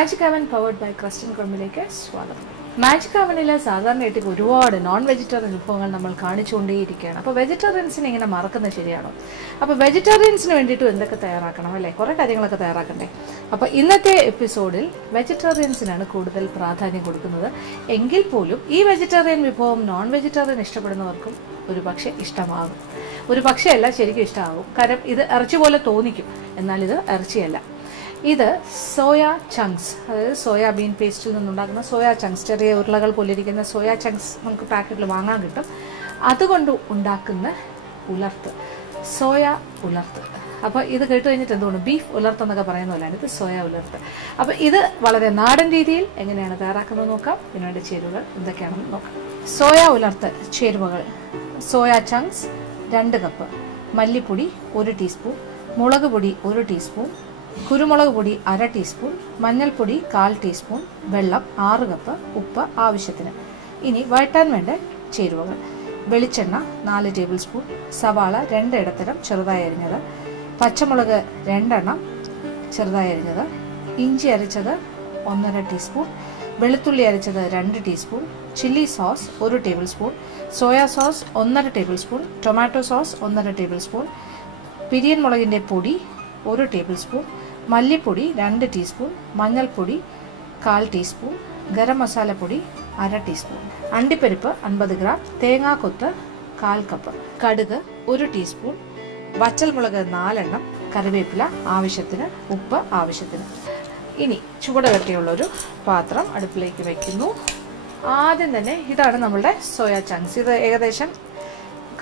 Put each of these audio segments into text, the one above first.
Magic അവൻ powered by Christian കുടുംബിലേക്ക് സ്വാഗതം. Magic അവനിൽ സാധാരണയായിട്ട് ഒരുപാട് നോൺ വെജിറ്റേറിയൻ വിഭവങ്ങൾ നമ്മൾ കാണിച്ചുകൊണ്ടേയിരിക്കുകയാണ്. അപ്പോൾ വെജിറ്റേറിയൻസിനെ ഇങ്ങനെ മറക്കുന്നത് ശരിയാണോ? അപ്പോൾ വെജിറ്റേറിയൻസിന് വേണ്ടിയിട്ടും എന്തൊക്കെ തയ്യാറാക്കണം അല്ലേ? കുറേ കാര്യങ്ങളൊക്കെ തയ്യാറാക്കണ്ടേ? അപ്പോൾ ഇന്നത്തെ എപ്പിസോഡിൽ വെജിറ്റേറിയൻസിനാണ് കൂടുതൽ പ്രാധാന്യം കൊടുക്കുന്നത്. എങ്കിൽ പോലും ഈ വെജിറ്റേറിയൻ വിഭവം നോൺ വെജിറ്റേറിയൻ ഇഷ്ടപ്പെടുന്നവർക്കും ഒരു പക്ഷേ ഇഷ്ടമാകും. ഒരു പക്ഷേ അല്ല, ശരിക്കും ഇഷ്ടമാകും. കാരണം ഇത് ഇറച്ചി പോലെ തോന്നിക്കും, എന്നാൽ ഇത് ഇറച്ചിയല്ല. ഇത് സോയ ചങ്ക്സ്, അതായത് സോയാബീൻ പേസ്റ്റിൽ നിന്നുണ്ടാക്കുന്ന സോയ ചങ്ക്സ്, ചെറിയ ഉരുളകൾ പോലെ ഇരിക്കുന്ന സോയ ചങ്ക്സ് നമുക്ക് പാക്കറ്റിൽ വാങ്ങാൻ കിട്ടും. അതുകൊണ്ട് ഉണ്ടാക്കുന്ന ഉലർത്ത്, സോയ ഉലർത്ത്. അപ്പോൾ ഇത് കേട്ട് കഴിഞ്ഞിട്ട് എന്തുകൊണ്ട് ബീഫ് ഉലർത്ത് എന്നൊക്കെ പറയുന്ന പോലെയാണ് ഇത് സോയ ഉലർത്ത്. അപ്പോൾ ഇത് വളരെ നാടൻ രീതിയിൽ എങ്ങനെയാണ് തയ്യാറാക്കുന്നത് നോക്കാം. ഇതിനുവേണ്ടി ചേരുവകൾ എന്തൊക്കെയാണെന്ന് നോക്കാം. സോയ ഉലർത്ത് ചേരുവകൾ: സോയ ചങ്ക്സ് 2 കപ്പ്, മല്ലിപ്പൊടി 1 ടീസ്പൂൺ, മുളക് പൊടി 1 ടീസ്പൂൺ, കുരുമുളക് പൊടി 1/2 ടീസ്പൂൺ, മഞ്ഞൾപ്പൊടി 1/4 ടീസ്പൂൺ, വെള്ളം 6 കപ്പ്, ഉപ്പ് ആവശ്യത്തിന്. ഇനി വഴറ്റാൻ വേണ്ട ചേരുവകൾ: വെളിച്ചെണ്ണ 4 ടേബിൾ സ്പൂൺ, സവാള 2 ഇടത്തരം ചെറുതായി അരിഞ്ഞത്, പച്ചമുളക് 2 എണ്ണം ചെറുതായി അരിഞ്ഞത്, ഇഞ്ചി അരച്ചത് 1/2 ടീസ്പൂൺ, വെളുത്തുള്ളി അരച്ചത് 2 teaspoon, chilli sauce 1 tablespoon, soya sauce 1/2 tablespoon, tomato sauce 1/2 tablespoon, പിരിയൻ മുളകിൻ്റെ പൊടി 1 ടേബിൾ സ്പൂൺ, മല്ലിപ്പൊടി 2 ടീസ്പൂൺ, മഞ്ഞൾപ്പൊടി 1/4 ടീസ്പൂൺ, ഗരം മസാലപ്പൊടി 1/2 ടീസ്പൂൺ, അണ്ടിപ്പരിപ്പ് 50 ഗ്രാം, തേങ്ങാക്കൊത്ത് 1/4 കപ്പ്, കടുക് 1 ടീസ്പൂൺ, വറ്റൽമുളക് 4 എണ്ണം, കറിവേപ്പില ആവശ്യത്തിന്, ഉപ്പ് ആവശ്യത്തിന്. ഇനി ചുവടുകട്ടിയുള്ളൊരു പാത്രം അടുപ്പിലേക്ക് വയ്ക്കുന്നു. ആദ്യം തന്നെ ഇതാണ് നമ്മളുടെ സോയ ചങ്ക്സ്. ഇത് ഏകദേശം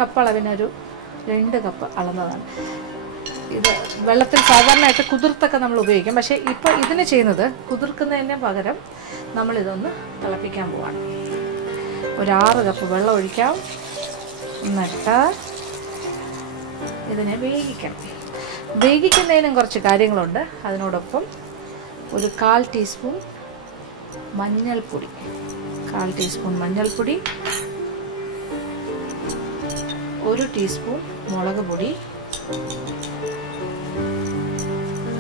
കപ്പ് അളവിനൊരു 2 കപ്പ് അളന്നതാണ്. ഇത് വെള്ളത്തിൽ സാധാരണയായിട്ട് കുതിർത്തൊക്കെ നമ്മൾ ഉപയോഗിക്കും. പക്ഷേ ഇപ്പോൾ ഇതിന് ചെയ്യുന്നത് കുതിർക്കുന്നതിന് പകരം നമ്മളിതൊന്ന് തിളപ്പിക്കാൻ പോവാണ്. ഒരു 6 കപ്പ് വെള്ളം ഒഴിക്കാം. എന്നിട്ട് ഇതിനെ വേവിക്കണം. വേവിക്കുന്നതിനും കുറച്ച് കാര്യങ്ങളുണ്ട്. അതിനോടൊപ്പം ഒരു 1/4 ടീസ്പൂൺ മഞ്ഞൾപ്പൊടി, 1/4 ടീസ്പൂൺ മഞ്ഞൾപ്പൊടി, 1 ടീസ്പൂൺ മുളക് പൊടി,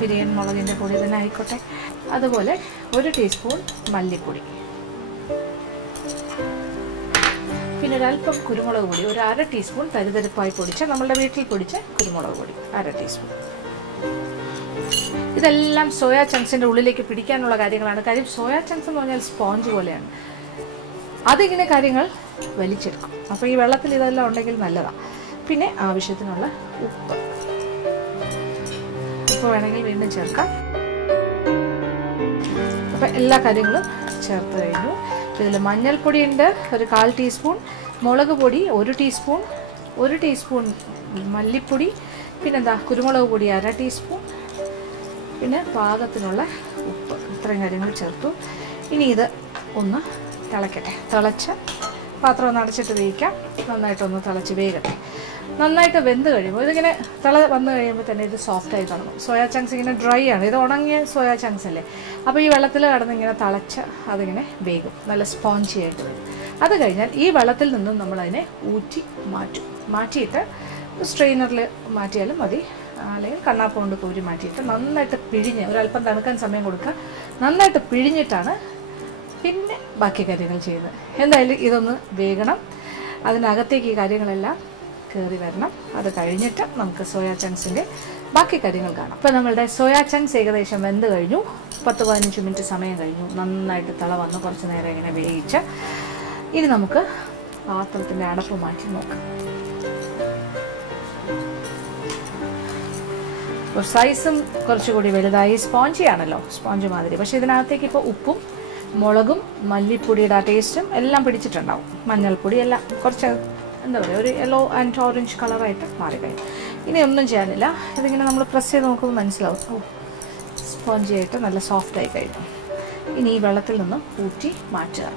പിരിയൻ മുളകിൻ്റെ പൊടി തന്നെ ആയിക്കോട്ടെ, അതുപോലെ 1 ടീസ്പൂൺ മല്ലിപ്പൊടി, പിന്നെ ഒരല്പം കുരുമുളക് പൊടി, ഒരു 1/2 ടീസ്പൂൺ തരിതരിപ്പായി പൊടിച്ച നമ്മളുടെ വീട്ടിൽ പൊടിച്ച കുരുമുളക് പൊടി 1/2 ടീസ്പൂൺ. ഇതെല്ലാം സോയ ചങ്ക്സിൻ്റെ ഉള്ളിലേക്ക് പിടിക്കാനുള്ള കാര്യങ്ങളാണ്. കാര്യം സോയ ചങ്ക്സ് എന്ന് പറഞ്ഞാൽ സ്പോഞ്ച് പോലെയാണ്. അതിങ്ങനെ കാര്യങ്ങൾ വലിച്ചെടുക്കും. അപ്പോൾ ഈ വെള്ളത്തിൽ ഇതെല്ലാം ഉണ്ടെങ്കിൽ നല്ലതാണ്. പിന്നെ ആവശ്യത്തിനുള്ള ഉപ്പ് വേണമെങ്കിൽ വീണ്ടും ചേർക്കാം. അപ്പം എല്ലാ കാര്യങ്ങളും ചേർത്ത് കഴിഞ്ഞു. ഇതിൽ മഞ്ഞൾപ്പൊടി ഉണ്ട് ഒരു 1/4 ടീസ്പൂൺ, മുളക് പൊടി 1 ടീസ്പൂൺ, 1 ടീസ്പൂൺ മല്ലിപ്പൊടി, പിന്നെന്താ കുരുമുളക് പൊടി 1/2 ടീസ്പൂൺ, പിന്നെ പാകത്തിനുള്ള ഉപ്പ്. ഇത്രയും കാര്യങ്ങൾ ചേർത്തു. ഇനി ഇത് ഒന്ന് തിളക്കട്ടെ. തിളച്ച് പാത്രം ഒന്ന് അടച്ചിട്ട് വേവിക്കാം. നന്നായിട്ടൊന്ന് തിളച്ച് വേകട്ടെ. നന്നായിട്ട് വെന്ത് കഴിയുമ്പോൾ ഇതിങ്ങനെ വന്നു കഴിയുമ്പോൾ തന്നെ ഇത് സോഫ്റ്റായി തുടങ്ങും. സോയ ചങ്ക്സ് ഇങ്ങനെ ഡ്രൈ ആണ്. ഇത് ഉണങ്ങിയ സോയ ചങ്ക്സ് അല്ലേ. അപ്പോൾ ഈ വെള്ളത്തിൽ കടന്ന് ഇങ്ങനെ തിളച്ച് അതിങ്ങനെ വേകും. നല്ല സ്പോഞ്ചി ആയിട്ട് വരും. അത് കഴിഞ്ഞാൽ ഈ വെള്ളത്തിൽ നിന്നും നമ്മളതിനെ ഊറ്റി മാറ്റിയിട്ട് സ്ട്രെയിനറിൽ മാറ്റിയാലും മതി, അല്ലെങ്കിൽ കണ്ണാപ്പ കൊണ്ട് കോരി മാറ്റിയിട്ട് നന്നായിട്ട് പിഴിഞ്ഞ് ഒരല്പം തണുക്കാൻ സമയം കൊടുക്കുക. നന്നായിട്ട് പിഴിഞ്ഞിട്ടാണ് പിന്നെ ബാക്കി കാര്യങ്ങൾ ചെയ്യുന്നത്. എന്തായാലും ഇതൊന്ന് വേകണം. അതിനകത്തേക്ക് ഈ കാര്യങ്ങളെല്ലാം കയറി വരണം. അത് കഴിഞ്ഞിട്ട് നമുക്ക് സോയ ചങ്ക്സിൻ്റെ ബാക്കി കാര്യങ്ങൾ കാണാം. അപ്പോൾ നമ്മളുടെ സോയ ചങ്ക്സ് ഏകദേശം വെന്ത് കഴിഞ്ഞു. 10-15 മിനിറ്റ് സമയം കഴിഞ്ഞു. നന്നായിട്ട് തിള വന്ന് കുറച്ച് നേരം ഇങ്ങനെ വേവിച്ച് ഇനി നമുക്ക് പാത്രത്തിൻ്റെ അടപ്പ് മാറ്റി നോക്കാം. ഇപ്പോൾ സൈസും കുറച്ചുകൂടി വലുതായി. സ്പോഞ്ചി ആണല്ലോ, സ്പോഞ്ച് മാതിരി. പക്ഷേ ഇതിനകത്തേക്ക് ഇപ്പോൾ ഉപ്പും മുളകും മല്ലിപ്പൊടിയുടെ ആ ടേസ്റ്റും എല്ലാം പിടിച്ചിട്ടുണ്ടാവും. മഞ്ഞൾപ്പൊടി എല്ലാം കുറച്ച് എന്താ പറയുക, ഒരു യെല്ലോ ആൻഡ് ഓറഞ്ച് കളറായിട്ട് മാറിക്കഴിഞ്ഞു. ഇനി ഒന്നും ചെയ്യാനില്ല. ഇതിങ്ങനെ നമ്മൾ പ്രസ് ചെയ്ത് നോക്കുമ്പോൾ മനസ്സിലാവും സ്പോഞ്ചി ആയിട്ട് നല്ല സോഫ്റ്റായി കഴിഞ്ഞു. ഇനി ഈ വെള്ളത്തിൽ നിന്ന് ഊറ്റി മാറ്റുക.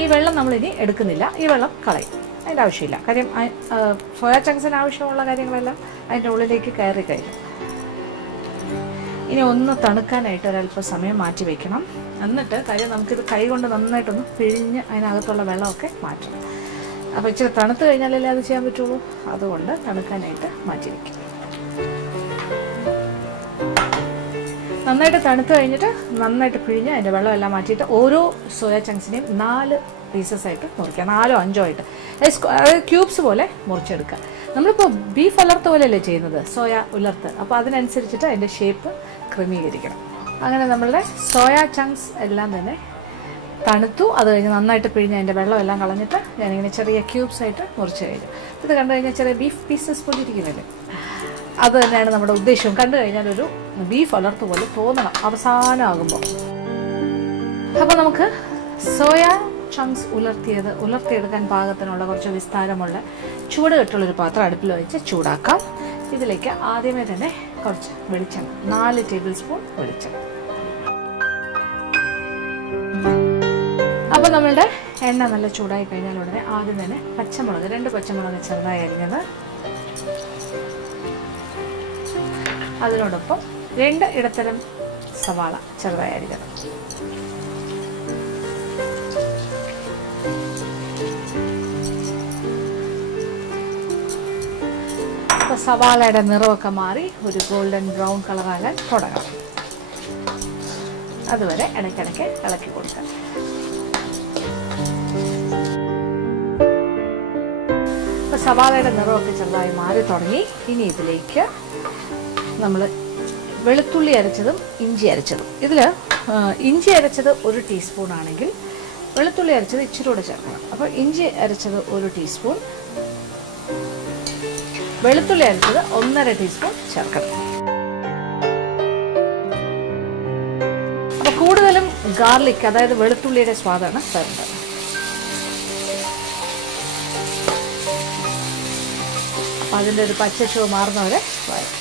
ഈ വെള്ളം നമ്മളിനി എടുക്കുന്നില്ല. ഈ വെള്ളം കളയും. അതിൻ്റെ ആവശ്യമില്ല. കാര്യം സോയ ചങ്ക്സിന് ആവശ്യമുള്ള കാര്യങ്ങളെല്ലാം അതിൻ്റെ ഉള്ളിലേക്ക് കയറി കഴിഞ്ഞു. ഇനി ഒന്ന് തണുക്കാനായിട്ട് ഒരല്പം സമയം മാറ്റി വയ്ക്കണം. എന്നിട്ട് കാര്യം നമുക്കിത് കൈ കൊണ്ട് നന്നായിട്ടൊന്ന് പിഴിഞ്ഞ് അതിനകത്തുള്ള വെള്ളമൊക്കെ മാറ്റണം. അപ്പോൾ ഇച്ചിരി തണുത്ത് കഴിഞ്ഞാലല്ലേ അത് ചെയ്യാൻ പറ്റുള്ളൂ. അതുകൊണ്ട് തണുക്കാനായിട്ട് മാറ്റി വയ്ക്കും. നന്നായിട്ട് തണുത്ത് കഴിഞ്ഞിട്ട് നന്നായിട്ട് പിഴിഞ്ഞ് അതിൻ്റെ വെള്ളമെല്ലാം മാറ്റിയിട്ട് ഓരോ സോയ ചങ്ക്സിനെയും 4 പീസസ് ആയിട്ട് മുറിക്കുക. 4ഓ 5ഓ ആയിട്ട്, അതായത് ക്യൂബ്സ് പോലെ മുറിച്ചെടുക്കുക. നമ്മളിപ്പോൾ ബീഫ് ഉലർത്ത് പോലെയല്ലേ ചെയ്യുന്നത്, സോയ ഉലർത്ത്. അപ്പോൾ അതിനനുസരിച്ചിട്ട് അതിൻ്റെ ഷേപ്പ് ക്രമീകരിക്കണം. അങ്ങനെ നമ്മളുടെ സോയ ചങ്ക്സ് എല്ലാം തന്നെ തണുത്തു. അത് കഴിഞ്ഞ് നന്നായിട്ട് പിഴിഞ്ഞ് അതിൻ്റെ വെള്ളമെല്ലാം കളഞ്ഞിട്ട് ഞാനിങ്ങനെ ചെറിയ ക്യൂബ്സ് ആയിട്ട് മുറിച്ച് കഴിഞ്ഞു. ഇത് കണ്ടു കഴിഞ്ഞാൽ ചെറിയ ബീഫ് പീസസ് പോലെ ഇരിക്കുന്നില്ലേ, അത് തന്നെയാണ് നമ്മുടെ ഉദ്ദേശവും. കണ്ടു കഴിഞ്ഞാൽ ഒരു ബീഫ് ഉലർത്ത് പോലെ തോന്നണം അവസാനമാകുമ്പോൾ. അപ്പോൾ നമുക്ക് സോയ ചങ്ക്സ് ഉലർത്തിയെടുക്കാൻ പാകത്തിനുള്ള കുറച്ച് വിസ്താരമുള്ള ചൂട് കെട്ടുള്ളൊരു പാത്രം അടുപ്പിൽ വെച്ച് ചൂടാക്കാം. ഇതിലേക്ക് ആദ്യമേ തന്നെ കുറച്ച് വെളിച്ചെണ്ണ, 4 ടേബിൾ സ്പൂൺ വെളിച്ചെണ്ണ. അപ്പോൾ നമ്മളുടെ എണ്ണ നല്ല ചൂടായി കഴിഞ്ഞാൽ ഉടനെ ആദ്യം തന്നെ പച്ചമുളക്, 2 പച്ചമുളക് ചെറുതായി അരിഞ്ഞത്, അതിനോടൊപ്പം 2 ഇടത്തരം സവാള ചെറുതായി അരിഞ്ഞത്. അപ്പോൾ സവാളയുടെ നിറമൊക്കെ മാറി ഒരു ഗോൾഡൻ ബ്രൗൺ കളറാകാൻ തുടങ്ങണം. അതുവരെ ഇടയ്ക്കിടയ്ക്ക് ഇളക്കി കൊടുക്കാം. അപ്പോൾ സവാളയുടെ നിറമൊക്കെ ചെറുതായി മാറി തുടങ്ങി. ഇനി ഇതിലേക്ക് നമ്മൾ വെളുത്തുള്ളി അരച്ചതും ഇഞ്ചി അരച്ചതും, ഇതിൽ ഇഞ്ചി അരച്ചത് 1 ടീസ്പൂൺ ആണെങ്കിൽ വെളുത്തുള്ളി അരച്ചത് ഇച്ചിരി കൂടെ ചേർക്കണം. അപ്പോൾ ഇഞ്ചി അരച്ചത് 1 ടീസ്പൂൺ, വെളുത്തുള്ളി അരച്ചത് 1.5 ടീസ്പൂൺ ചേർക്കണം. അപ്പോൾ കൂടുതലും ഗാർലിക്, അതായത് വെളുത്തുള്ളിയുടെ സ്വാദാണ് തരേണ്ടത്. അപ്പോൾ അതിൻ്റെ ഒരു പച്ചച്ചുവ മാറുന്നവരെ വഴറ്റും.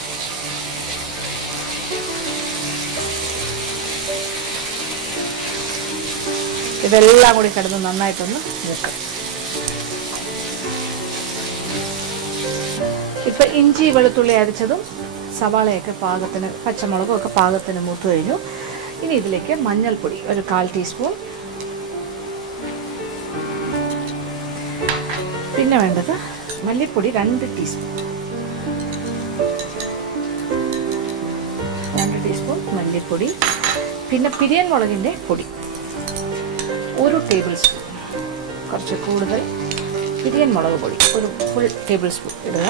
ഇതെല്ലാം കൂടി കിടന്ന് നന്നായിട്ടൊന്ന് വെക്കും. ഇപ്പം ഇഞ്ചി വെളുത്തുള്ളി അരച്ചതും സവാളയൊക്കെ പാകത്തിന്, പച്ചമുളകും ഒക്കെ പാകത്തിന് മൂത്ത് കഴിഞ്ഞു. ഇനി ഇതിലേക്ക് മഞ്ഞൾപ്പൊടി ഒരു 1/4 ടീസ്പൂൺ, പിന്നെ വേണ്ടത് മല്ലിപ്പൊടി 2 ടീസ്പൂൺ, 2 ടീസ്പൂൺ മല്ലിപ്പൊടി, പിന്നെ പിരിയൻ മുളകിൻ്റെ പൊടി 1 ടേബിൾ സ്പൂൺ, കുറച്ച് കൂടുതൽ പിരിയൻ മുളക് പൊടി 1 ഫുൾ ടേബിൾ സ്പൂൺ ഇടുക.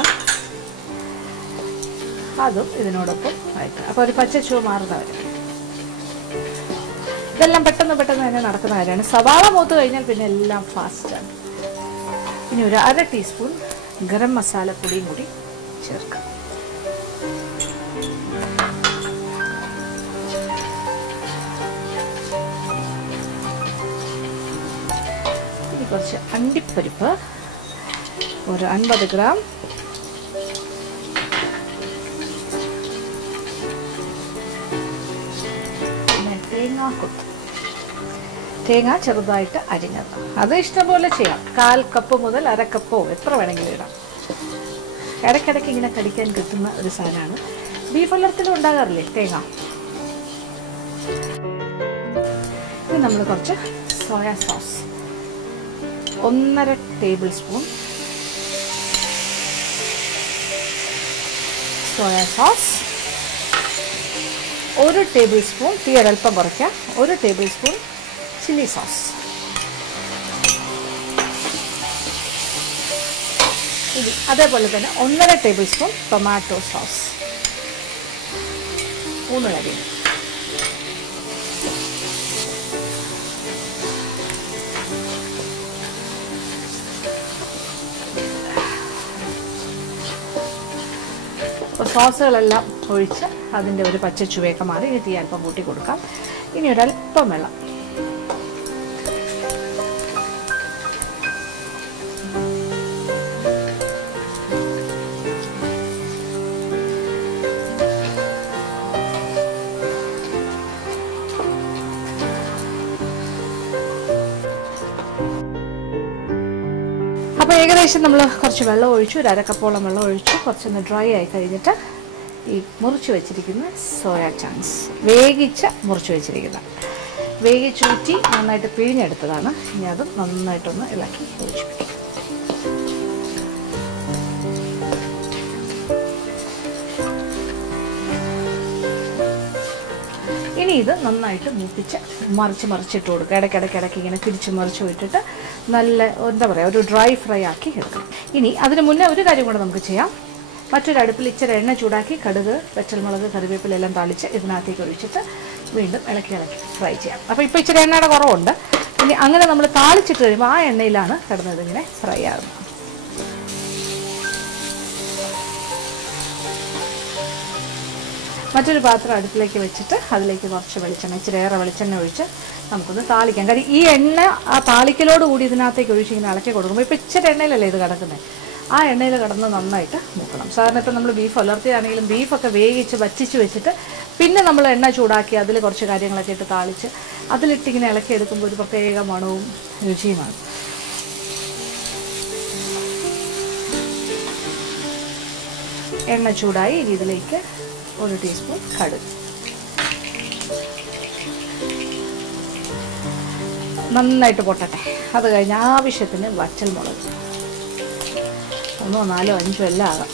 അതും ഇതിനോടൊപ്പം വഴറ്റുക. അപ്പോൾ ഒരു പച്ചച്ചുവ മാറുന്നവരെ. ഇതെല്ലാം പെട്ടെന്ന് തന്നെ നടക്കുന്ന കാര്യമാണ്. സവാള മൂത്ത് കഴിഞ്ഞാൽ പിന്നെ എല്ലാം ഫാസ്റ്റാണ്. ഇനി ഒരു 1/2 ടീസ്പൂൺ ഗരം മസാലപ്പൊടിയും കൂടി ചേർക്കാം. ഇനി കുറച്ച് അണ്ടിപ്പരിപ്പ് ഒരു 50 ഗ്രാം, പിന്നെ തേങ്ങാക്കൊത്ത്, തേങ്ങ ചെറുതായിട്ട് അരിഞ്ഞത്, അത് ഇഷ്ടംപോലെ ചെയ്യാം. 1/4 കപ്പ് മുതൽ 1/2 കപ്പോ എത്ര വേണമെങ്കിലും ഇടാം. ഇടയ്ക്കിടയ്ക്ക് ഇങ്ങനെ കടിക്കാൻ കിട്ടുന്ന ഒരു സാധനമാണ്. ബീഫ് ഉലർത്തിലും ഉണ്ടാകാറില്ലേ തേങ്ങ. ഇനി നമ്മൾ കുറച്ച് soya sauce 1.5 table spoon soya sauce, 1 table spoon, തീ ഒരൽപ്പം കുറയ്ക്കാം, 1 ടേബിൾ സ്പൂൺ ചില്ലി സോസ്, അതേപോലെ തന്നെ 1.5 ടേബിൾ സ്പൂൺ ടൊമാറ്റോ സോസ്, 3 കടി. അപ്പോൾ സോസുകളെല്ലാം ഒഴിച്ച് അതിൻ്റെ ഒരു പച്ച ചുവയൊക്കെ മാറി ഇനി തീ അല്പം കൂട്ടി കൊടുക്കാം. ഇനി ഒരല്പം വെള്ളം. അപ്പോൾ ഏകദേശം നമ്മൾ കുറച്ച് വെള്ളം ഒഴിച്ചു, ഒരു 1/2 കപ്പോളം വെള്ളം ഒഴിച്ചു. കുറച്ചൊന്ന് ഡ്രൈ ആയി കഴിഞ്ഞിട്ട് ഈ മുറിച്ച് വെച്ചിരിക്കുന്ന സോയ ചങ്ക്സ്, മുറിച്ച് വെച്ചിരിക്കുന്ന വേഗിച്ചൂറ്റി നന്നായിട്ട് പിഴിഞ്ഞെടുത്തതാണ്. ഇനി അത് നന്നായിട്ടൊന്ന് ഇളക്കി ഒഴിച്ചു. ഇനി ഇത് നന്നായിട്ട് മൂപ്പിച്ച് മറിച്ചിട്ട് കൊടുക്കുക. ഇടയ്ക്കിടയ്ക്ക് ഇങ്ങനെ തിരിച്ച് മറിച്ച് വിട്ടിട്ട് നല്ല എന്താ പറയുക ഒരു ഡ്രൈ ഫ്രൈ ആക്കി എടുക്കണം. ഇനി അതിന് മുന്നേ ഒരു കാര്യം കൂടെ നമുക്ക് ചെയ്യാം. മറ്റൊരു അടുപ്പിൽ ഇച്ചിരി എണ്ണ ചൂടാക്കി കടുക്, പച്ചമുളക്, കറിവേപ്പിലെല്ലാം താളിച്ച് ഇതിനകത്തേക്ക് ഒഴിച്ചിട്ട് വീണ്ടും ഇളക്കി ഫ്രൈ ചെയ്യാം. അപ്പോൾ ഇപ്പോൾ ഇച്ചിരി എണ്ണയുടെ കുറവുണ്ട്. ഇനി അങ്ങനെ നമ്മൾ താളിച്ചിട്ട് കഴിയുമ്പോൾ ആ എണ്ണയിലാണ് കിടന്നത് ഇങ്ങനെ ഫ്രൈ ആകുന്നത്. മറ്റൊരു പാത്രം അടുപ്പിലേക്ക് വെച്ചിട്ട് അതിലേക്ക് കുറച്ച് വെളിച്ചെണ്ണ, ഇച്ചിരി ഏറെ വെളിച്ചെണ്ണ ഒഴിച്ച് നമുക്കൊന്ന് താളിക്കാം. കാര്യം ഈ എണ്ണ ആ താളിക്കലോട് കൂടി ഇതിനകത്തേക്ക് ഒഴിച്ച് ഇങ്ങനെ ഇളക്കി കൊടുക്കുമ്പോൾ ഇപ്പോൾ ഇച്ചിരി എണ്ണയിലല്ലേ ഇത് കിടക്കുന്നത്, ആ എണ്ണയിൽ കിടന്ന് നന്നായിട്ട് മൂക്കണം. സാധാരണ ഇപ്പോൾ നമ്മൾ ബീഫ് ഉലർത്തിയാണെങ്കിലും ബീഫൊക്കെ വേവിച്ച് വറ്റിച്ച് വെച്ചിട്ട് പിന്നെ നമ്മൾ എണ്ണ ചൂടാക്കി അതിൽ കുറച്ച് കാര്യങ്ങളൊക്കെ ഇട്ട് താളിച്ച് അതിലിട്ടിങ്ങനെ ഇളക്കി എടുക്കുമ്പോൾ ഒരു പ്രത്യേക മണവും രുചിയുമാണ്. എണ്ണ ചൂടായി ഇനി ഇതിലേക്ക് 1 ടീസ്പൂൺ കടുക്, നന്നായിട്ട് പൊട്ടട്ടെ. അത് കഴിഞ്ഞ് ആവശ്യത്തിന് വറ്റൽമുളക്, 1, 4, 5 എല്ലാം ആകാം.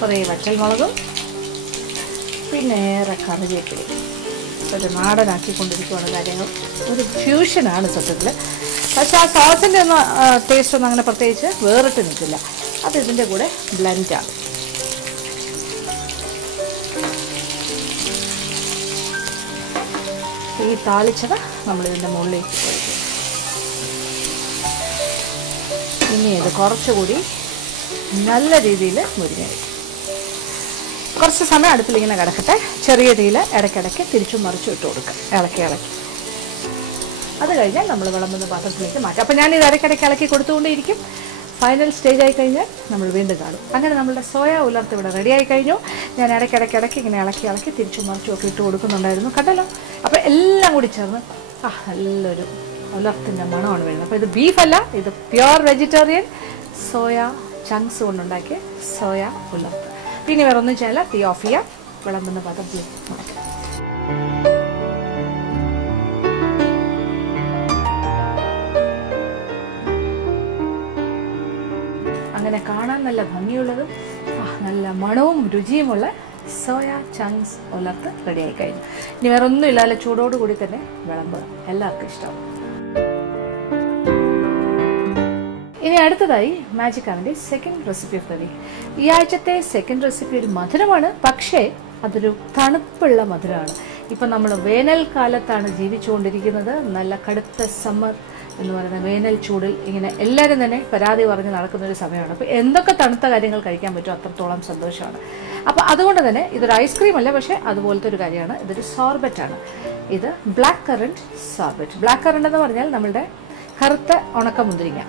കുറേ വറ്റൽമുളകും പിന്നെ ഏറെ കറിവേപ്പിലയും ഒരു നാടനാക്കിക്കൊണ്ടിരിക്കുകയാണ് കാര്യങ്ങൾ. ഒരു ഫ്യൂഷനാണ് സത്യത്തിൽ. പക്ഷെ ആ സോസിൻ്റെ ഒന്നും ടേസ്റ്റ് ഒന്നും അങ്ങനെ പ്രത്യേകിച്ച് വേറിട്ട് നിൽക്കില്ല. അത് ഇതിൻ്റെ കൂടെ ബ്ലെൻഡാണ്. ഈ താളിച്ചത് നമ്മളിതിൻ്റെ മുകളിലേക്ക് ഒഴിക്കും. ഇനി ഇത് കുറച്ചുകൂടി നല്ല രീതിയിൽ മുരിഞ്ഞ് കുറച്ച് സമയം അടുപ്പിലിങ്ങനെ കിടക്കട്ടെ. ചെറിയ തീയിൽ ഇടയ്ക്കിടയ്ക്ക് തിരിച്ചും മറിച്ചും ഇട്ട് കൊടുക്കുക, ഇളക്കി. അത് കഴിഞ്ഞാൽ നമ്മൾ വിളമ്പുന്ന പാത്രത്തിലേക്ക് മാറ്റാം. അപ്പോൾ ഞാനിത് ഇടയ്ക്കിടയ്ക്ക് ഇളക്കി കൊടുത്തുകൊണ്ടേയിരിക്കും. ഫൈനൽ സ്റ്റേജ് ആയി കഴിഞ്ഞാൽ നമ്മൾ വീണ്ടും കാണും. അങ്ങനെ നമ്മളുടെ സോയ ഉലർത്ത് ഇവിടെ റെഡി ആയി കഴിഞ്ഞു. ഞാൻ ഇടയ്ക്കിടയ്ക്ക് ഇങ്ങനെ ഇളക്കി തിരിച്ചും മറിച്ചും ഒക്കെ ഇട്ട് കൊടുക്കുന്നുണ്ടായിരുന്നു, കണ്ടല്ലോ. അപ്പോൾ എല്ലാം കൂടി ചേർന്ന് നല്ലൊരു ഉലർത്തിൻ്റെ മണമാണ് വരുന്നത്. അപ്പോൾ ഇത് ബീഫല്ല, ഇത് പ്യുവർ വെജിറ്റേറിയൻ സോയ ചങ്ക്സ് കൊണ്ടുണ്ടാക്കിയ സോയ ഉലർത്ത്. പിന്നെ വേറെ ഒന്നും ചെയ്യില്ല, തീ ഓഫ് ചെയ്യാം, വിളമ്പുന്ന പാത്രത്തിലേക്ക് മാറ്റാം. അങ്ങനെ കാണാൻ നല്ല ഭംഗിയുള്ളതും നല്ല മണവും രുചിയുമുള്ള സോയ ചങ്ക്സ് ഉലർത്ത് റെഡിയായി കഴിഞ്ഞു. ഇനി വേറെ ഒന്നും ഇല്ലാതെ ചൂടോടുകൂടി തന്നെ വിളമ്പുക, എല്ലാവർക്കും ഇഷ്ടമാവും. ഇനി അടുത്തതായി മാജിക് അവൻ്റെ second recipe of the week. ഈ ആഴ്ചത്തെ സെക്കൻഡ് റെസിപ്പി ഒരു മധുരമാണ്, പക്ഷേ അതൊരു തണുപ്പുള്ള മധുരമാണ്. ഇപ്പം നമ്മൾ വേനൽക്കാലത്താണ് ജീവിച്ചുകൊണ്ടിരിക്കുന്നത്. നല്ല കടുത്ത സമ്മർ എന്ന് പറയുന്ന വേനൽ ചൂടിൽ ഇങ്ങനെ എല്ലാവരും തന്നെ പരാതി പറഞ്ഞ് നടക്കുന്നൊരു സമയമാണ്. അപ്പോൾ എന്തൊക്കെ തണുത്ത കാര്യങ്ങൾ കഴിക്കാൻ പറ്റുമോ അത്രത്തോളം സന്തോഷമാണ്. അപ്പോൾ അതുകൊണ്ട് തന്നെ ഇതൊരു ഐസ്ക്രീം അല്ല, പക്ഷേ അതുപോലത്തെ ഒരു കാര്യമാണ്. ഇതൊരു സോർബറ്റാണ്. ഇത് ബ്ലാക്ക് കറന്റ് സോർബറ്റ്. ബ്ലാക്ക് കറന്റ് എന്ന് പറഞ്ഞാൽ നമ്മളുടെ കറുത്ത ഉണക്കമുന്തിരിങ്ങ,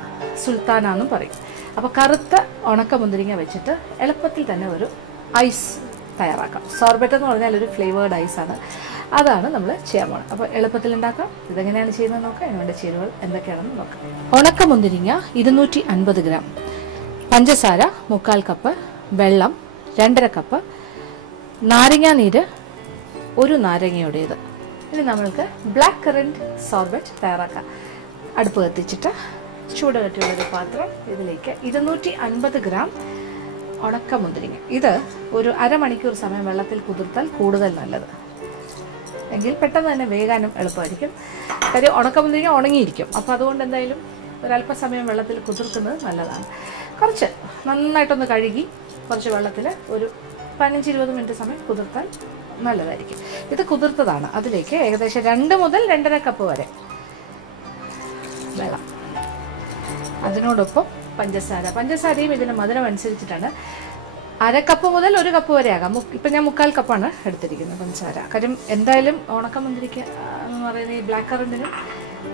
സുൽത്താനെന്നും പറയും. അപ്പോൾ കറുത്ത ഉണക്കമുന്തിരിങ്ങ വെച്ചിട്ട് എളുപ്പത്തിൽ തന്നെ ഒരു ഐസ് തയ്യാറാക്കാം. സോർബറ്റ് എന്ന് പറഞ്ഞാൽ ഒരു ഫ്ലേവേർഡ് ഐസാണ്. അതാണ് നമ്മൾ ചെയ്യാൻ പോകുന്നത്. അപ്പോൾ എളുപ്പത്തിൽ ഉണ്ടാക്കാം. ഇതെങ്ങനെയാണ് ചെയ്യുന്നത് നോക്കാം. അതിനുവേണ്ട ചേരുവകൾ എന്തൊക്കെയാണെന്ന് നോക്കാം. ഉണക്കമുന്തിരിങ്ങ 250 ഗ്രാം, പഞ്ചസാര 3/4 കപ്പ്, വെള്ളം 2.5 കപ്പ്, നാരങ്ങാ നീര് 1 നാരങ്ങയുടേത്. ഇനി നമ്മൾക്ക് ബ്ലാക്ക് കറന്റ് സോർബറ്റ് തയ്യാറാക്കാം. അടുപ്പ് കത്തിച്ചിട്ട് ചൂട് കട്ടിയുള്ളൊരു പാത്രം, ഇതിലേക്ക് 250 ഗ്രാം ഉണക്കമുന്തിരിങ്ങ. ഇത് ഒരു അരമണിക്കൂർ സമയം വെള്ളത്തിൽ കുതിർത്താൽ കൂടുതൽ നല്ലത്, എങ്കിൽ പെട്ടെന്ന് തന്നെ വേകാനും എളുപ്പമായിരിക്കും. കാര്യം ഉണക്കമുന്തിരിങ്ങ ഉണങ്ങിയിരിക്കും. അപ്പോൾ അതുകൊണ്ട് എന്തായാലും ഒരല്പസമയം വെള്ളത്തിൽ കുതിർക്കുന്നത് നല്ലതാണ്. കുറച്ച് നന്നായിട്ടൊന്ന് കഴുകി കുറച്ച് വെള്ളത്തിൽ ഒരു 15-20 മിനിറ്റ് സമയം കുതിർത്താൽ നല്ലതായിരിക്കും. ഇത് കുതിർത്തതാണ്. അതിലേക്ക് ഏകദേശം 2 മുതൽ 2.5 കപ്പ് വരെ വെള്ളം, അതിനോടൊപ്പം പഞ്ചസാരയും ഇതിന് മധുരം അനുസരിച്ചിട്ടാണ്. 1/2 കപ്പ് മുതൽ 1 കപ്പ് വരെ ആകാം. ഇപ്പം ഞാൻ 3/4 കപ്പാണ് എടുത്തിരിക്കുന്നത് പഞ്ചസാര. കാര്യം എന്തായാലും ഉണക്കമുന്തിരിക്ക എന്ന് പറയുന്ന ഈ ബ്ലാക്ക് കറന്റിനും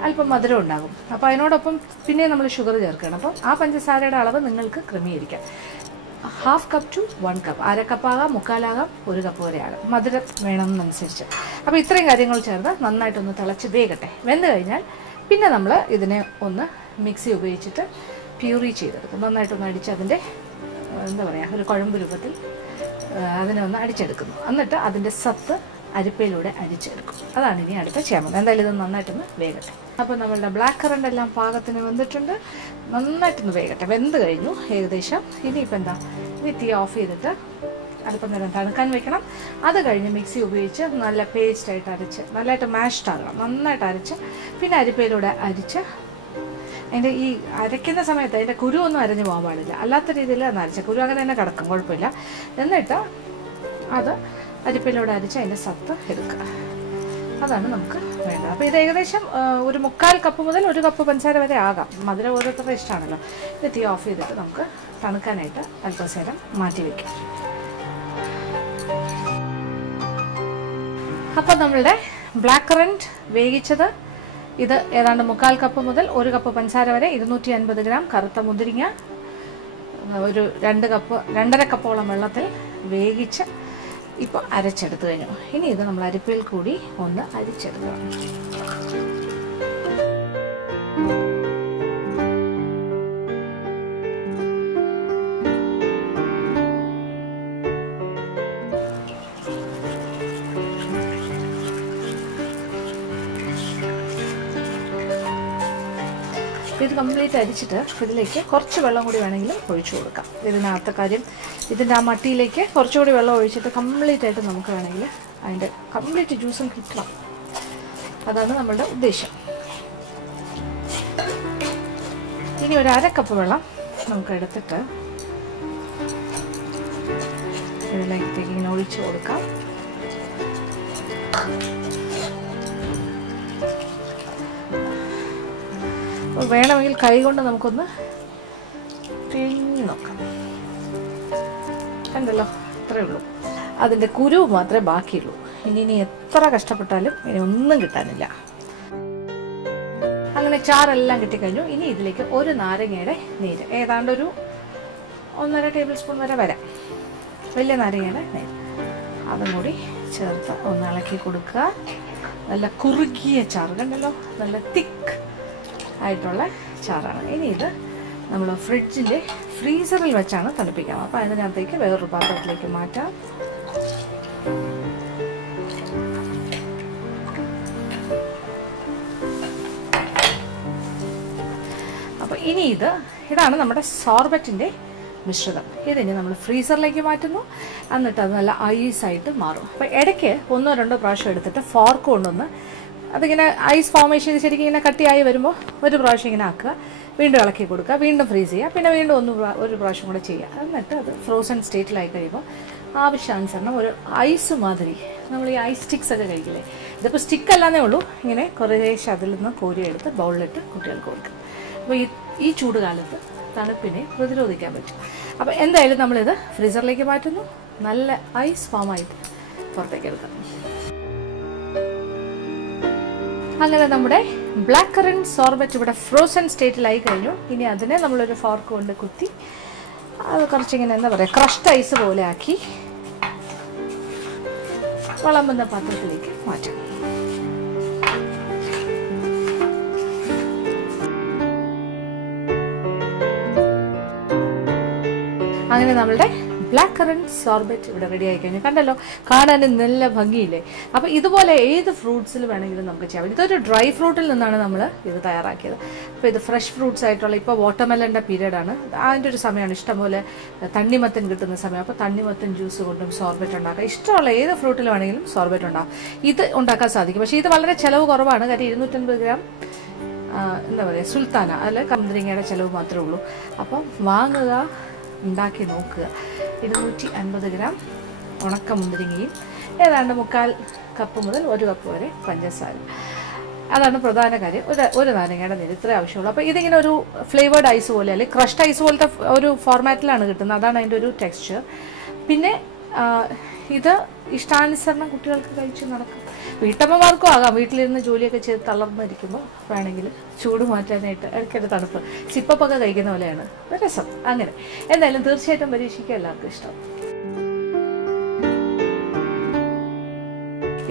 അല്പം മധുരം ഉണ്ടാകും. അപ്പോൾ അതിനോടൊപ്പം പിന്നെ നമ്മൾ ഷുഗർ ചേർക്കണം. അപ്പം ആ പഞ്ചസാരയുടെ അളവ് നിങ്ങൾക്ക് ക്രമീകരിക്കാം. 1/2 കപ്പ് ടു 1 കപ്പ്, 1/2 കപ്പാകാം, 3/4 ആകാം, 1 കപ്പ് വരെ ആകാം, മധുരം വേണമെന്നനുസരിച്ച്. അപ്പോൾ ഇത്രയും കാര്യങ്ങൾ ചേർന്ന് നന്നായിട്ടൊന്ന് തിളച്ച് വേകട്ടെ. വെന്ത് കഴിഞ്ഞാൽ പിന്നെ നമ്മൾ ഇതിനെ ഒന്ന് മിക്സി ഉപയോഗിച്ചിട്ട് പ്യൂറി ചെയ്തെടുക്കും. നന്നായിട്ടൊന്ന് അടിച്ച് അതിൻ്റെ എന്താ പറയുക ഒരു കുഴമ്പ് രൂപത്തിൽ അതിനെ ഒന്ന് അടിച്ചെടുക്കുന്നു. എന്നിട്ട് അതിൻ്റെ സത്ത് അരിപ്പയിലൂടെ അരിച്ചെടുക്കും. അതാണ് ഇനി അടുത്ത ചെയ്യാൻ പോകുന്നത്. എന്തായാലും ഇത് നന്നായിട്ടൊന്ന് വേകട്ടെ. അപ്പോൾ നമ്മളുടെ ബ്ലാക്ക് കറന്റ് എല്ലാം പാകത്തിന് വെന്തിട്ടുണ്ട്. നന്നായിട്ടൊന്ന് വേകട്ടെ. വെന്ത് കഴിഞ്ഞു ഏകദേശം. ഇനിയിപ്പോൾ എന്താ, ഇനി തീ ഓഫ് ചെയ്തിട്ട് അല്പം നേരം തണുക്കാൻ വെക്കണം. അത് കഴിഞ്ഞ് മിക്സി ഉപയോഗിച്ച് നല്ല പേസ്റ്റായിട്ട് അരച്ച് നല്ലതായിട്ട് മാഷ്ഡ് ആകണം, നന്നായിട്ട് അരച്ച് പിന്നെ അരിപ്പയിലൂടെ അരിച്ച് അതിൻ്റെ ഈ അരയ്ക്കുന്ന സമയത്ത് അതിൻ്റെ കുരു ഒന്നും അരഞ്ഞു പോകാൻ പാടില്ല, അല്ലാത്ത രീതിയിൽ ഒന്ന് അരച്ച കുരു അങ്ങനെ തന്നെ കിടക്കും, കുഴപ്പമില്ല. എന്നിട്ട് അത് അരിപ്പയിലൂടെ അരിച്ച് അതിൻ്റെ സത്ത് എടുക്കുക. അതാണ് നമുക്ക് വേണ്ടത്. അപ്പോൾ ഇത് ഏകദേശം ഒരു 3/4 കപ്പ് മുതൽ 1 കപ്പ് പഞ്ചസാര വരെ ആകാം, മധുരം ഓരോരുത്തരുടെ ഇഷ്ടമാണല്ലോ. ഇത് തീ ഓഫ് ചെയ്തിട്ട് നമുക്ക് തണുക്കാനായിട്ട് അല്പനേരം മാറ്റി വയ്ക്കാം. അപ്പോൾ നമ്മളുടെ ബ്ലാക്ക് കറന്റ് വേവിച്ചത് ഇത് ഏതാണ്ട് 3/4 കപ്പ് മുതൽ 1 കപ്പ് പഞ്ചസാര വരെ, 250 ഗ്രാം കറുത്ത മുന്തിരിങ്ങ, ഒരു 2 കപ്പോളം വെള്ളത്തിൽ വേവിച്ച് ഇപ്പോൾ അരച്ചെടുത്തു കഴിഞ്ഞു. ഇനി ഇത് നമ്മൾ അരിപ്പയിൽ കൂടി ഒന്ന് അരിച്ചെടുക്കണം. ഇത് കംപ്ലീറ്റ് അരിച്ചിട്ട് ഇതിലേക്ക് കുറച്ച് വെള്ളം കൂടി വേണമെങ്കിലും ഒഴിച്ചു കൊടുക്കാം. ഇതിനകത്ത കാര്യം ഇതിൻ്റെ ആ മട്ടിയിലേക്ക് കുറച്ചുകൂടി വെള്ളം ഒഴിച്ചിട്ട് കംപ്ലീറ്റ് ആയിട്ട് നമുക്ക് വേണമെങ്കിൽ അതിൻ്റെ കംപ്ലീറ്റ് ജ്യൂസും കിട്ടണം. അതാണ് നമ്മളുടെ ഉദ്ദേശം. ഇനി ഒരു 1/2 കപ്പ് വെള്ളം നമുക്ക് എടുത്തിട്ട് ഇതിലേക്ക് ഇങ്ങനെ ഒഴിച്ചു കൊടുക്കാം. വേണമെങ്കിൽ കൈ കൊണ്ട് നമുക്കൊന്ന് പിഴിഞ്ഞ് നോക്കാം. കണ്ടല്ലോ, ഇത്രയേ ഉള്ളൂ. അതിൻ്റെ കുരു മാത്രമേ ബാക്കിയുള്ളൂ. ഇനി എത്ര കഷ്ടപ്പെട്ടാലും ഇനി ഒന്നും കിട്ടാനില്ല. അങ്ങനെ ചാറെല്ലാം കിട്ടിക്കഴിഞ്ഞു. ഇനി ഇതിലേക്ക് ഒരു നാരങ്ങയുടെ നീര്, ഏതാണ്ട് ഒരു 1.5 ടേബിൾ സ്പൂൺ വരെ വരാം, വലിയ നാരങ്ങയുടെ നീര്, അതും കൂടി ചേർത്ത് ഒന്ന് ഇളക്കി കൊടുക്കുക. നല്ല കുറുകിയ ചാറ്, കണ്ടല്ലോ, നല്ല തിക്ക് ആയിട്ടുള്ള ചാറാണ്. ഇനി ഇത് നമ്മൾ ഫ്രീസറിൽ വെച്ചാണ് തണുപ്പിക്കാം. അപ്പോൾ അതിനകത്തേക്ക് വേറൊരു പാത്രത്തിലേക്ക് മാറ്റാം. അപ്പോൾ ഇനി ഇതാണ് നമ്മുടെ സോർബറ്റിൻ്റെ മിശ്രിതം. ഇതിനി നമ്മൾ ഫ്രീസറിലേക്ക് മാറ്റുന്നു. എന്നിട്ട് അത് നല്ല ഐസായിട്ട് മാറും. അപ്പോൾ ഇടയ്ക്ക് 1-2 പ്രാവശ്യം എടുത്തിട്ട് ഫോർക്ക് കൊണ്ടൊന്ന് അതിങ്ങനെ ഐസ് ഫോർമേഷൻ ശരിക്കും ഇങ്ങനെ കട്ടിയായി വരുമ്പോൾ ഒരു പ്രാവശ്യം ഇങ്ങനെ ആക്കുക, വീണ്ടും ഇളക്കി കൊടുക്കുക, വീണ്ടും ഫ്രീസ് ചെയ്യുക, പിന്നെ വീണ്ടും ഒരു പ്രാവശ്യം കൂടെ ചെയ്യുക. എന്നിട്ട് അത് ഫ്രോസൺ സ്റ്റേറ്റിലായി കഴിയുമ്പോൾ ആവശ്യാനുസരണം ഒരു ഐസ് മാതിരി നമ്മൾ ഈ ഐസ് സ്റ്റിക്സ് ഒക്കെ കഴിക്കില്ലേ, ഇതിപ്പോൾ സ്റ്റിക്ക് അല്ലാന്നേ ഉള്ളൂ, ഇങ്ങനെ കുറേശ്ശെ അതിൽ നിന്ന് കോരിയെടുത്ത് ബൗളിലിട്ട് കുട്ടികൾക്ക് കൊടുക്കുക. അപ്പോൾ ഈ ചൂടുകാലത്ത് തണുപ്പിനെ പ്രതിരോധിക്കാൻ പറ്റും. അപ്പോൾ എന്തായാലും നമ്മളിത് ഫ്രീസറിലേക്ക് മാറ്റുന്നു. നല്ല ഐസ് ഫോമായിട്ട് പുറത്തേക്ക് എടുക്കണം. അങ്ങനെ നമ്മുടെ ബ്ലാക്ക് കറന്റ് സോർബറ്റ് ഇവിടെ ഫ്രോസൺ സ്റ്റേറ്റിലായി കഴിഞ്ഞു. ഇനി അതിനെ നമ്മളൊരു ഫോർക്ക് കൊണ്ട് കുത്തി അത് കുറച്ചിങ്ങനെ എന്താ പറയുക ക്രഷ്ഡ് ഐസ് പോലെ ആക്കി വിളമ്പുന്ന പാത്രത്തിലേക്ക് മാറ്റാം. അങ്ങനെ നമ്മളുടെ ബ്ലാക്ക് കറന്റ് സോർബറ്റ് ഇവിടെ റെഡി ആയി കഴിഞ്ഞു. കണ്ടല്ലോ, കാണാനും നല്ല ഭംഗിയില്ലേ. അപ്പോൾ ഇതുപോലെ ഏത് ഫ്രൂട്ട്സിൽ വേണമെങ്കിലും നമുക്ക് ചെയ്യാം. ഇതൊരു ഡ്രൈ ഫ്രൂട്ടിൽ നിന്നാണ് നമ്മൾ ഇത് തയ്യാറാക്കിയത്. അപ്പോൾ ഇത് ഫ്രഷ് ഫ്രൂട്ട്സ് ആയിട്ടുള്ള, ഇപ്പോൾ വാട്ടർമെലൻ്റെ പീരീഡാണ്, അതിൻ്റെ ഒരു സമയമാണ്. ഇഷ്ടംപോലെ തണ്ണിമത്തൻ കിട്ടുന്ന സമയം. അപ്പോൾ തണ്ണിമത്തൻ ജ്യൂസ് കൊണ്ടും സോർബറ്റ് ഉണ്ടാക്കാം. ഇഷ്ടമുള്ള ഏത് ഫ്രൂട്ടിൽ വേണമെങ്കിലും സോർബറ്റ് ഉണ്ടാകും. ഇത് ഉണ്ടാക്കാൻ സാധിക്കും. പക്ഷേ ഇത് വളരെ ചിലവ് കുറവാണ്. കാര്യം 250 ഗ്രാം എന്താ പറയുക സുൽത്താന, അല്ല മുന്തിരിങ്ങയുടെ ചിലവ് മാത്രമേ ഉള്ളൂ. അപ്പം വാങ്ങുക, ഉണ്ടാക്കി നോക്കുക. 250 ഗ്രാം ഉണക്ക മുന്തിരിങ്ങയും ഏതാണ്ട് 3/4 കപ്പ് മുതൽ 1 കപ്പ് വരെ പഞ്ചസാര. അതാണ് പ്രധാന കാര്യം. ഒരു നാരങ്ങയുടെ നീര് ഇത്രേ ആവശ്യമുള്ളൂ. അപ്പോൾ ഇതിങ്ങനെ ഒരു ഫ്ലേവേർഡ് ഐസ് പോലെ അല്ലെങ്കിൽ ക്രഷ്ഡ് ഐസ് പോലത്തെ ഒരു ഫോർമാറ്റിലാണ് കിട്ടുന്നത്. അതാണ് അതിൻ്റെ ഒരു ടെക്സ്ചർ. പിന്നെ ഇത് ഇഷ്ടാനുസരണം കുട്ടികൾക്ക് കഴിച്ച് നടക്കും. വീട്ടമ്മമാർക്കും ആകാം. വീട്ടിലിരുന്ന് ജോലിയൊക്കെ ചെയ്ത് തളർന്നിരിക്കുമ്പോൾ വേണമെങ്കിൽ ചൂട് മാറ്റാനായിട്ട് ഇടയ്ക്കൊരു തണുപ്പ് സിപ്പൊക്കെ കഴിക്കുന്ന പോലെയാണ് രസം. അങ്ങനെ എന്തായാലും തീർച്ചയായിട്ടും പരീക്ഷിക്കുക, എല്ലാവർക്കും ഇഷ്ടം.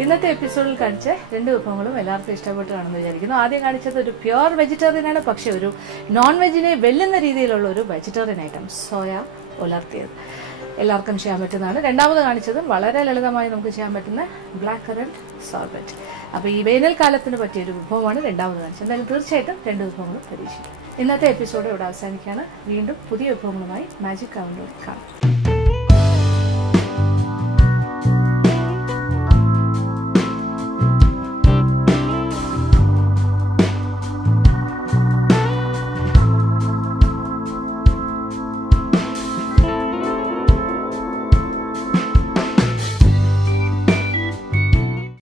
ഇന്നത്തെ എപ്പിസോഡിൽ കാണിച്ച 2 വിഭവങ്ങളും എല്ലാവർക്കും ഇഷ്ടപ്പെട്ട് കാണുമെന്ന് വിചാരിക്കുന്നു. ആദ്യം കാണിച്ചത് ഒരു പ്യുവർ വെജിറ്റേറിയൻ ആണ്, പക്ഷെ ഒരു നോൺ വെജിനെ വെല്ലുന്ന രീതിയിലുള്ള ഒരു വെജിറ്റേറിയൻ ഐറ്റം, സോയ ഉലർത്തിയത്. എല്ലാവർക്കും ചെയ്യാൻ പറ്റുന്നതാണ്. രണ്ടാമത് കാണിച്ചതും വളരെ ലളിതമായി നമുക്ക് ചെയ്യാൻ പറ്റുന്ന ബ്ലാക്ക് കറന്റ് സോർബറ്റ്. അപ്പോൾ ഈ വേനൽക്കാലത്തിന് പറ്റിയൊരു വിഭവമാണ് രണ്ടാമത് കാണിച്ചത്. എന്തായാലും തീർച്ചയായിട്ടും 2 വിഭവങ്ങളും പരീക്ഷിക്കും. ഇന്നത്തെ എപ്പിസോഡ് ഇവിടെ അവസാനിക്കുകയാണ്. വീണ്ടും പുതിയ വിഭവങ്ങളുമായി മാജിക് കൗണ്ടറിൽ കാണാം.